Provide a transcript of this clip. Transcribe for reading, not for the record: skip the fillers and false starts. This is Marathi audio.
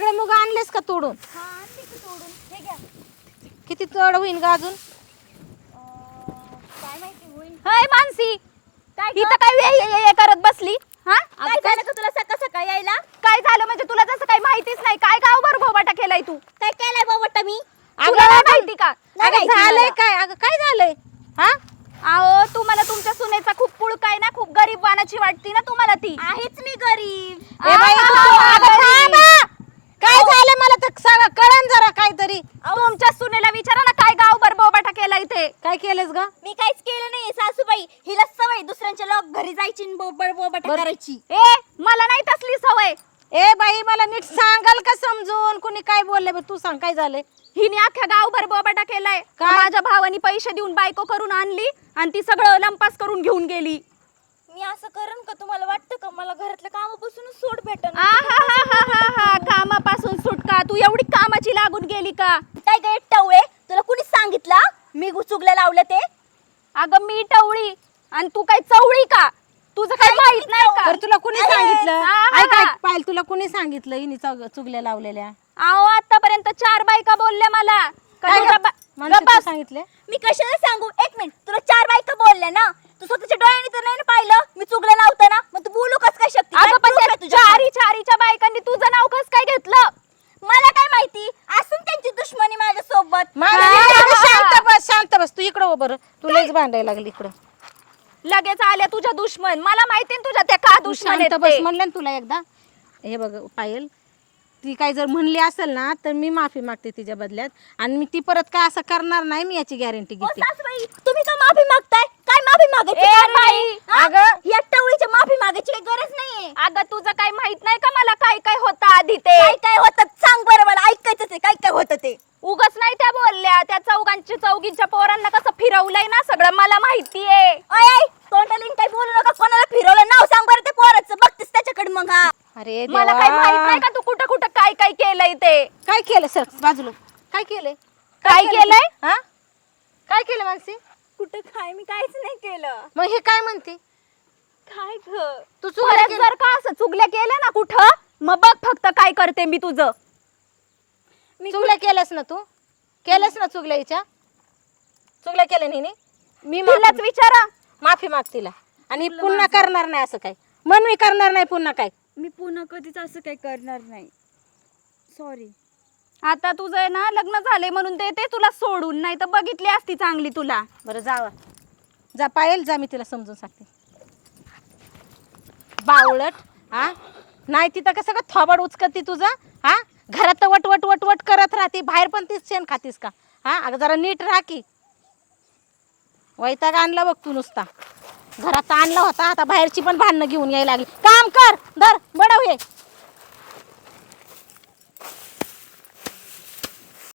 सगळे मुग आणलेस का तोडून? हा आणते की तोडून. हे घ्या. किती तोड होईन ग अजून? काय माहिती होईल. हाय मानसी, काय इथं काय ये करत बसली? हा काय झालं का तुला सकाळ सकाळ यायला? काय झालं म्हणजे तुला जसं काही माहितीच नाही. काय गावभर भोबाटा केलाय तू? काय केलंय बाबा मी? तुला नाही माहिती का? नाही माहिती झालंय मला. काय? अगं काय झालंय? हा अहो तुम्हाला तुमच्या सुनेचा खूप पुळका आहे ना, खूप गरीब वानाची वाटती ना तुम्हाला ती. आहेच मी गरीब. ए बाई, अगं थांब हा. काय झालं मला तर सगळं कळण जरा काहीतरी. तुमच्या सुनेला विचारा ना काय गावभर बोबाटा केलाय ते. काय केलंस ग? मी काहीच केलं नाही सासूबाई. हिला सवय दुसऱ्यांच्या लोक घरी जायची आणि बोबट करायची. ए मला नाही तसली सवय. ए बाई मला नीट सांगाल का समजून? कुणी काय बोलले बघ, तू सांग काय झालंय? हिने अख्ख्या गावभर बोबाटा केलाय. काय? माझ्या भावानी पैसे देऊन बायको करून आणली आणि ती सगळं लंपास करून घेऊन गेली. मी असं करण का? तुम्हाला वाटतं का मला घरातल्या कामापासूनच सोड भेटन? आहाहाहाहा, कामापासून सुटका? तू एवढी कामाची लागून गेली का? काय काय टवळे? तुला कुणी सांगितलं मी चुगल्या लावलं ते? अगं मी टवळी आणि तू काय चवळी का? तुझं काय माहित नाही का? तर तुला कुणी सांगितलं? आहा. ऐक ऐक पायल, तुला कुणी सांगितलं हिने चुगल्या लावलेल्या? अहो आतापर्यंत 4 बायका बोलल्या मला. का काय तुझ्या माणसाला गप्प बस. सांगितलं? मी कशाला सांगू? एक मिनिट, तुला 4 बायका बोलल्या ना, तू स्वतःच्या डोळ्यांनी तर नाही ना पाहिलं मी चुगल्या लावताना? मग तू बोलू कस काय शकते? अगं पण काय त्या proof आहे तुझ्याकडे? चारीच्या बायकांनी तुझं नाव कस काय घेतलं? मला काय माहिती? असून त्यांची दुश्मनी माझ्या सोबत. शांत बस, शांत बस. तू इकडं हो बरं. तू लयच भांडायला लागली इकडं. लगेच आल्या तुझ्या दुश्मन. मला माहिती ना तुझ्या त्या का तू दुश्मन शांत आहेत बस ते. म्हणलं ना तुला एकदा. हे बघ पायल, ती काय जर म्हणली असेल ना तर मी माफी मागते तिच्या बदल्यात, आणि मी ती परत काय असं करणार नाही, मी याची गॅरंटी ओ घेते. सासूबाई, तुम्ही का माफी मागताय? काय माफी मागायची? ए कारण बाई, आहे? हा? अगं. या टवळीच्या माफी मागायची काही गरज नाहीये. अगं तुझं काय माहित नाही का मला काय काय होतं आधी ते? काय काय होतं सांग बरं, मला ऐकायचं ते काय काय होतं ते. उगच नाही त्या बोलल्या. त्या चौघींच्या पोरांना कसं फिरवलंय ना सगळं मला माहितीये. ओय तोंडालीन काय बोलू नका. कोणाला फिरवलं नाव सांग बरं ते पोराचं, बघतेस त्याच्याकडे मग. हा अरे मला देवा. काय माहित नाही का तू कुठं कुठं काय काय केलंय ते? काय केलं सर बाजूला? काय केलंय? काय केलंय? हा काय केलं मानसी? कुठं काय? मी काहीच नाही केलं. मग हे काय म्हणते? काय ग? तू परत चुगल्या केल्या? जर का असं चुगल्या केल्या ना कुठं, मग बघ फक्त काय करते मी तुझं. चुगल्या केल्यास ना तू? केल्यास ना चुगल्या हिच्या? चुगल्या केल्या हिने? मी तिलाच विचारा. माफी माग तिला, आणि पुन्हा करणार नाही असं काय. मन मी करणार नाही पुन्हा काय. मी पुन्हा कधीच असं काही करणार नाही. सॉरी. आता तुझं आहे ना लग्न झाले म्हणून देते तुला सोडून, नाही तर बघितली असती चांगली तुला. बरं जावा, जा पायल जा, मी तिला समजून सांगते. बावळट, हा नाही तिथं कसं का थोबाड उचकती तुझं? हा घरात तर वट वट वट वट करत राहते, बाहेर पण तीच शेण खातीस का? हा अगं जरा नीट राहा की. वैताग आणला बघ तू नुसता. घरात आणला होता, आता बाहेरची पण भांडणं घेऊन यायला लागली. काम कर, धर बडव हे.